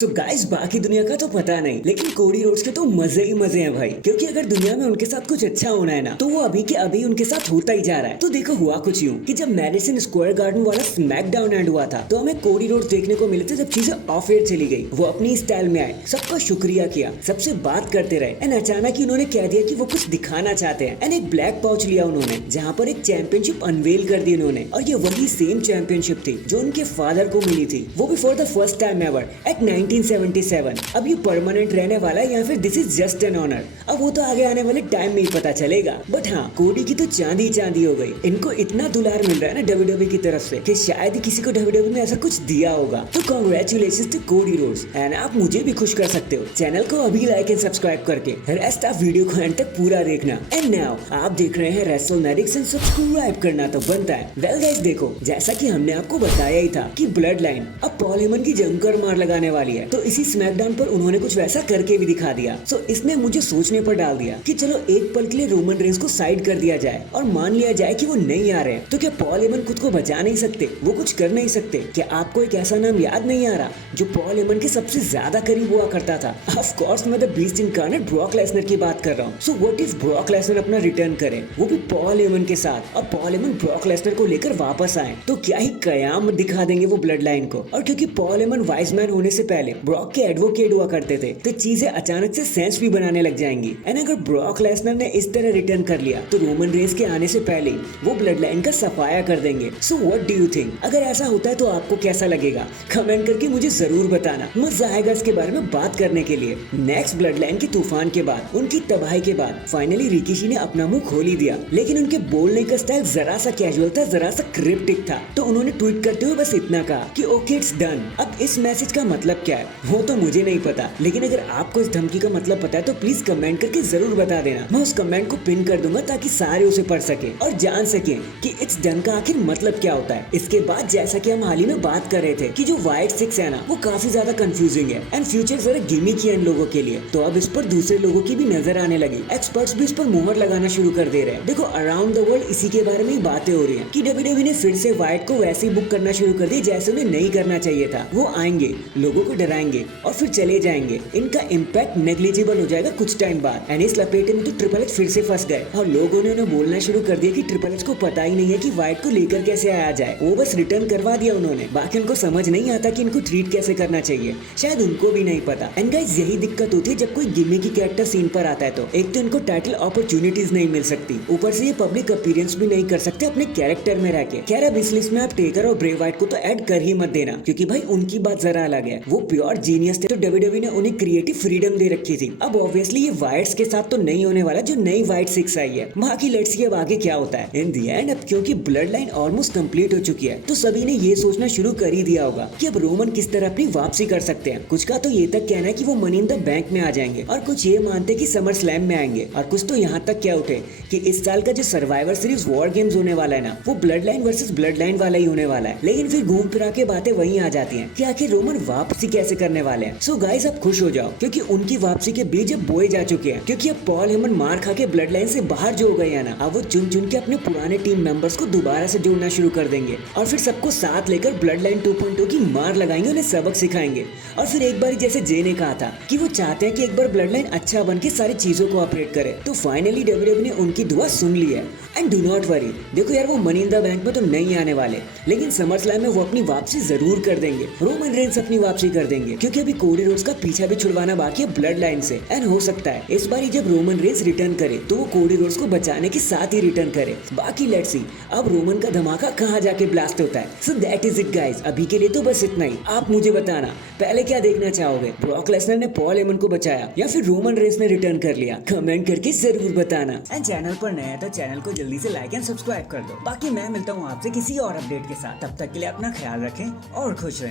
तो गाइस बाकी दुनिया का तो पता नहीं, लेकिन कोडी रोड्स के तो मजे ही मजे हैं भाई। क्योंकि अगर दुनिया में उनके साथ कुछ अच्छा होना है ना, तो वो अभी के अभी उनके साथ होता ही जा रहा है। तो देखो हुआ कुछ यूं कि जब मैडिसन स्क्वायर गार्डन वाला स्मैकडाउन एंड हुआ था, तो हमें कोडी रोड्स देखने को मिले थे। जब चीजें ऑफ एयर चली गई, वो अपनी स्टाइल में आए, सबका शुक्रिया किया, सबसे बात करते रहे एंड अचानक ही उन्होंने कह दिया कि वो कुछ दिखाना चाहते हैं एंड एक ब्लैक पाउच लिया उन्होंने, जहाँ पर एक चैंपियनशिप अनवेल कर दी उन्होंने। और ये वही सेम चैंपियनशिप थी जो उनके फादर को मिली थी, वो भी for the first time ever at 1977। अब ये परमानेंट रहने वाला है या फिर this is just an honour, अब वो तो आगे आने वाले टाइम में ही पता चलेगा। बट हाँ, कोडी की तो चांदी चांदी हो गई। इनको इतना दुलार मिल रहा है ना डब्ल्यूडब्ल्यूई की तरफ से कि शायद ही किसी को डब्ल्यूडब्ल्यूई में ऐसा कुछ दिया होगा। तो congratulations to Cody Rhodes and आप मुझे भी खुश कर सकते हो चैनल को अभी लाइक एंड सब्सक्राइब करके। रेस्ट ऑफ वीडियो को एंड तक पूरा देखना। एंड नाउ आप देख रहे हैं रेसलमेटिक्स एंड सब्सक्राइब करना तो बनता है। वेल गाइस देखो, जैसा कि हमने आपको बताया ही था कि ब्लड लाइन अब पॉल हेमन की जमकर मार लगाने वाली है, तो इसी स्मैकडाउन पर उन्होंने कुछ वैसा करके भी दिखा दिया। सो इसने मुझे सोचने पर डाल दिया कि चलो एक पल के लिए रोमन रेंस को साइड कर दिया जाए और मान लिया जाए कि वो नहीं आ रहे हैं। तो क्या पॉल हेमन खुद को बचा नहीं सकते, वो कुछ कर नहीं सकते? क्या आपको एक ऐसा नाम याद नहीं आ रहा जो पॉल हेमन के सबसे ज्यादा करीब हुआ करता था? ऑफ कोर्स मैं the beast incarnate Brock Lesnar की बात कर रहा हूँ। So what if Brock Lesnar अपना रिटर्न करे, वो भी पॉल हेमन के साथ, और पॉल हेमन ब्रॉक लेसनर को लेकर वापस आए, तो क्या ही कयामत दिखा देंगे वो ब्लड लाइन को। और क्योंकि पॉल हेमन वाइज मैन होने से पहले ब्रॉक के एडवोकेट हुआ करते थे, तो चीजें अचानक से सेंस भी बनाने लग जाएंगी। एंड अगर ब्रॉक लेसनर ने इस तरह रिटर्न कर लिया, तो रोमन रेंस के आने से पहले वो ब्लड लाइन का सफाया कर देंगे। So what do you think? अगर ऐसा होता है तो आपको कैसा लगेगा? कमेंट करके मुझे जरूर बताना, मजा आएगा इसके बारे में बात करने के लिए। नेक्स्ट ब्लड लाइन के तूफान के बाद, उनकी तबाही के बाद फाइनली रिकीशी ने अपना मुंह खोल ही दिया, लेकिन उनके बोलने का स्टाइल जरा सा कैजुअल था, जरा सा क्रिप्टिक था। तो उन्होंने ट्वीट करते हुए बस इतना कहा कि ओके इट्स डन। अब इस मैसेज का मतलब क्या है वो तो मुझे नहीं पता, लेकिन अगर आपको इस धमकी का मतलब पता है तो प्लीज कमेंट करके जरूर बता देना। मैं उस कमेंट को पिन कर दूंगा ताकि सारे उसे पढ़ सके और जान सके कि इट्स डन का आखिर मतलब क्या होता है। इसके बाद जैसा कि हम हाल ही में बात कर रहे थे कि जो व्हाइट सिक्स है ना, वो काफी ज्यादा कंफ्यूजिंग है एंड फ्यूचर जरा गिमिक है इन लोगों के लिए। तो अब इस पर दूसरे लोगों की भी नजर आने लगी, एक्सपर्ट्स भी इस पर मुहर लगाना शुरू कर दे रहे हैं। देखो अराउंड द वर्ल्ड इसी के बारे में ही बातें हो रही है कि डब्ल्यूडब्ल्यूई ने फिर से व्हाइट को वैसे ही बुक करना शुरू कर दी जैसे उन्हें नहीं करना चाहिए था। वो आएंगे, लोगों को डराएंगे और फिर चले जाएंगे। इनका इम्पैक्ट नेग्लिजिबल हो जाएगा कुछ टाइम बाद। एंड इस लपेटे में तो ट्रिपल एच फिर से फंस गए और लोगों ने उन्हें बोलना शुरू कर दिया कि ट्रिपल एच को पता ही नहीं है कि व्हाइट को लेकर कैसे आया जाए, वो बस रिटर्न करवा दिया उन्होंने। बाकी उनको समझ नहीं आता कि इनको ट्रीट कैसे करना चाहिए, शायद उनको भी नहीं पता। एंड गाइस यही दिक्कत होती है जब कोई गिमिक की कैरेक्टर सीन पर आता है, तो एक तो इनको टाइटल अपॉर्चुनिटीज नहीं मिल सकती, ऊपर से ये पब्लिक अपीयरेंस भी नहीं कर सकते अपने कैरेक्टर में रह के। खैर अब इस लिस्ट में आप टेकर और ब्रे व्हाइट को तो ऐड कर ही मत देना, क्योंकि भाई उनकी बात जरा अलग है, वो प्योर जीनियस थे। तो डब्ल्यूडब्ल्यूई ने उन्हें क्रिएटिव फ्रीडम दे रखी थी। अब ऑब्वियसली ये व्हाइट्स के साथ तो नहीं होने वाला जो नई व्हाइट सिक्स आई है। बाकी लेट्स सी अब आगे क्या होता है। इन दी एंड अब क्योंकि ब्लड लाइन ऑलमोस्ट कंप्लीट हो चुकी है, तो सभी ने ये सोचना शुरू कर ही दिया होगा कि अब रोमन किस तरह अपनी वापसी कर सकते हैं। कुछ का तो ये तक कहना है कि वो मनी इन द बैंक में आ जाएंगे, और कुछ ये मानते कि समर स्लैम में आएंगे, और कुछ तो यहाँ तक क्या उठे कि इस साल का जो सर्वाइवर सीरीज वॉर गेम्स होने वाला है ना, वो blood line versus blood line वाला ही होने वाला है। लेकिन फिर घूम फिरा के बातें वहीं आ जाती हैं कि आखिर रोमन वापसी कैसे करने वाले हैं। सो गाइस अब खुश हो जाओ, क्योंकि उनकी वापसी के बीज अब बोए जा चुके हैं। क्योंकि अब पॉल हेमन मार खा के ब्लड लाइन से बाहर जो हो गए हैं ना, अब वो चुन चुन के अपने पुराने टीम मेंबर्स को दोबारा से जोड़ना शुरू कर देंगे और फिर सबको साथ लेकर ब्लड लाइन 2.0 की मार लगाएंगे, उन्हें सबक सिखाएंगे। और फिर एक बार जैसे जे ने कहा था कि वो चाहते हैं कि एक बार ब्लड लाइन अच्छा बन के सारी चीजों को ऑपरेट करे, तो फाइनली डब्ल्यूडब्ल्यूई ने उनकी दुआ सुन ली है। एंड डू नॉट वरी, देखो यार वो मनी इन द बैंक में तो नहीं आने वाले, लेकिन समर स्लैम में वो अपनी वापसी जरूर कर देंगे। रोमन रेंस अपनी वापसी कर देंगे, क्योंकि अभी कोडी रोड्स का पीछा भी छुड़वाना बाकी है ब्लड लाइन से। एंड हो सकता है इस बार जब रोमन रेंस रिटर्न करे तो वो कोडी रोड्स को बचाने के साथ ही रिटर्न करे। बाकी लेट्स सी अब रोमन का धमाका कहाँ जाके ब्लास्ट होता है। So that is it guys, अभी के लिए तो बस इतना ही। आप मुझे बताना पहले क्या देखना चाहोगे, ब्रॉक लेसनर ने पॉल हेमन को बचाया या फिर रोमन रेंस ने रिटर्न कर लिया? कमेंट करके जरूर बताना। एंड चैनल पर नया है तो चैनल को जल्दी से लाइक एंड सब्सक्राइब कर दो। बाकी मैं मिलता हूँ आपसे किसी और अपडेट के साथ, तब तक के लिए अपना ख्याल रखें और खुश रहें।